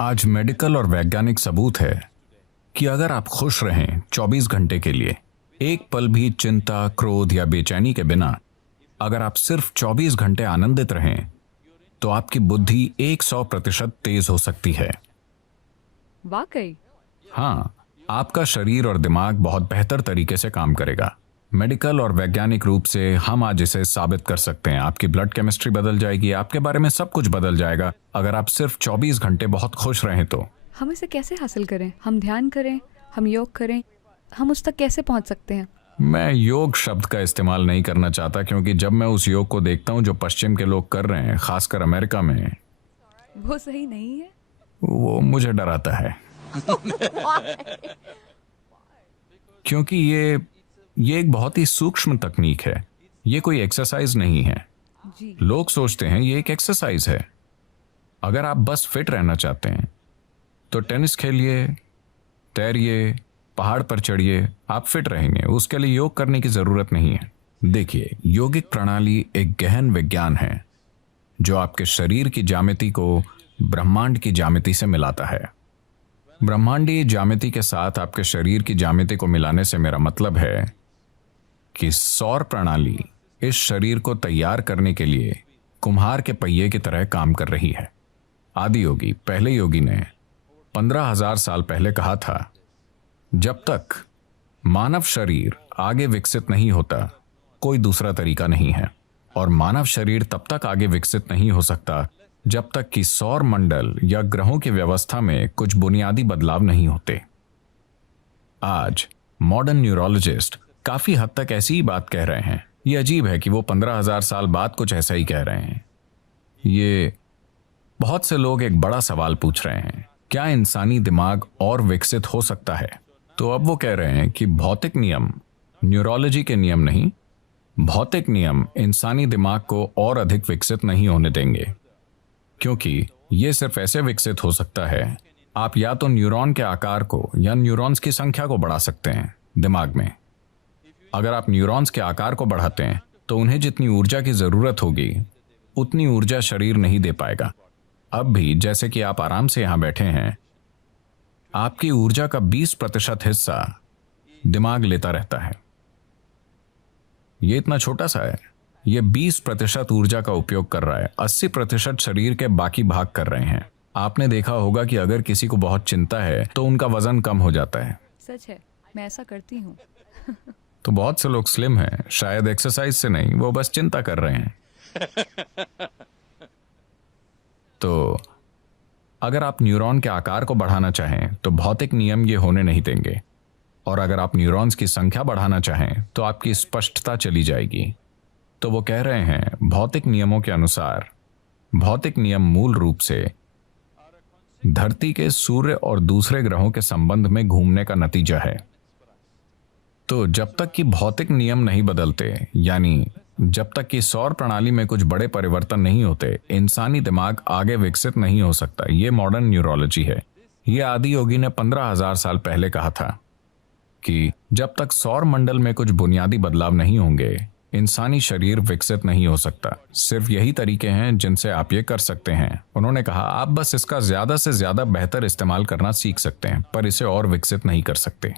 आज मेडिकल और वैज्ञानिक सबूत है कि अगर आप खुश रहें 24 घंटे के लिए, एक पल भी चिंता, क्रोध या बेचैनी के बिना, अगर आप सिर्फ 24 घंटे आनंदित रहें, तो आपकी बुद्धि 100% तेज हो सकती है। वाकई? हाँ, आपका शरीर और दिमाग बहुत बेहतर तरीके से काम करेगा। मेडिकल और वैज्ञानिक रूप से हम आज इसे साबित कर सकते हैं। आपकी ब्लड केमिस्ट्री बदल जाएगी, आपके बारे में सब कुछ बदल जाएगा अगर आप सिर्फ 24 घंटे बहुत खुश रहें तो। हम इसे कैसे हासिल करें? हम ध्यान करें, हम योग करें, हम उस तक कैसे पहुंच सकते हैं? मैं योग शब्द का इस्तेमाल नहीं करना चाहता, क्योंकि जब मैं उस योग को देखता हूं जो पश्चिम के लोग कर रहे हैं, खासकर अमेरिका में, वो सही नहीं है। वो मुझे डराता है। क्योंकि ये एक बहुत ही सूक्ष्म तकनीक है। ये कोई एक्सरसाइज नहीं है। जी। लोग सोचते हैं ये एक एक्सरसाइज है। अगर आप बस फिट रहना चाहते हैं तो टेनिस खेलिए, तैरिए, पहाड़ पर चढ़िए, आप फिट रहेंगे। उसके लिए योग करने की जरूरत नहीं है। देखिए, योगिक प्रणाली एक गहन विज्ञान है जो आपके शरीर की ज्यामिति को ब्रह्मांड की ज्यामिति से मिलाता है। ब्रह्मांडीय ज्यामिति के साथ आपके शरीर की ज्यामिति को मिलाने से मेरा मतलब है कि सौर प्रणाली इस शरीर को तैयार करने के लिए कुम्हार के पहिए की तरह काम कर रही है। आदि योगी, पहले योगी ने 15,000 साल पहले कहा था, जब तक मानव शरीर आगे विकसित नहीं होता, कोई दूसरा तरीका नहीं है। और मानव शरीर तब तक आगे विकसित नहीं हो सकता जब तक कि सौर मंडल या ग्रहों की व्यवस्था में कुछ बुनियादी बदलाव नहीं होते। आज मॉडर्न न्यूरोलॉजिस्ट काफी हद तक ऐसी ही बात कह रहे हैं। ये अजीब है कि वो 15,000 साल बाद कुछ ऐसा ही कह रहे हैं। ये बहुत से लोग एक बड़ा सवाल पूछ रहे हैं, क्या इंसानी दिमाग और विकसित हो सकता है? तो अब वो कह रहे हैं कि भौतिक नियम, न्यूरोलॉजी के नियम नहीं, भौतिक नियम इंसानी दिमाग को और अधिक विकसित नहीं होने देंगे, क्योंकि ये सिर्फ ऐसे विकसित हो सकता है, आप या तो न्यूरॉन के आकार को या न्यूरॉन्स की संख्या को बढ़ा सकते हैं दिमाग में। अगर आप न्यूरॉन्स के आकार को बढ़ाते हैं तो उन्हें जितनी ऊर्जा की जरूरत होगी उतनी ऊर्जा शरीर नहीं दे पाएगा। अब भी जैसे कि आप आराम से यहां बैठे हैं, आपकी ऊर्जा का 20% हिस्सा दिमाग लेता रहता है। ये इतना छोटा सा है, ये 20% ऊर्जा का उपयोग कर रहा है, 80% शरीर के बाकी भाग कर रहे हैं। आपने देखा होगा कि अगर किसी को बहुत चिंता है तो उनका वजन कम हो जाता है। सच है, मैं ऐसा करती हूँ। तो बहुत से लोग स्लिम हैं, शायद एक्सरसाइज से नहीं, वो बस चिंता कर रहे हैं। तो अगर आप न्यूरॉन के आकार को बढ़ाना चाहें तो भौतिक नियम ये होने नहीं देंगे, और अगर आप न्यूरॉन्स की संख्या बढ़ाना चाहें तो आपकी स्पष्टता चली जाएगी। तो वो कह रहे हैं, भौतिक नियमों के अनुसार, भौतिक नियम मूल रूप से धरती के सूर्य और दूसरे ग्रहों के संबंध में घूमने का नतीजा है। तो जब तक कि भौतिक नियम नहीं बदलते, यानी जब तक कि सौर प्रणाली में कुछ बड़े परिवर्तन नहीं होते, इंसानी दिमाग आगे विकसित नहीं हो सकता। ये मॉडर्न न्यूरोलॉजी है। ये आदि योगी ने 15,000 साल पहले कहा था कि जब तक सौर मंडल में कुछ बुनियादी बदलाव नहीं होंगे, इंसानी शरीर विकसित नहीं हो सकता। सिर्फ यही तरीके हैं जिनसे आप ये कर सकते हैं। उन्होंने कहा, आप बस इसका ज्यादा से ज्यादा बेहतर इस्तेमाल करना सीख सकते हैं, पर इसे और विकसित नहीं कर सकते।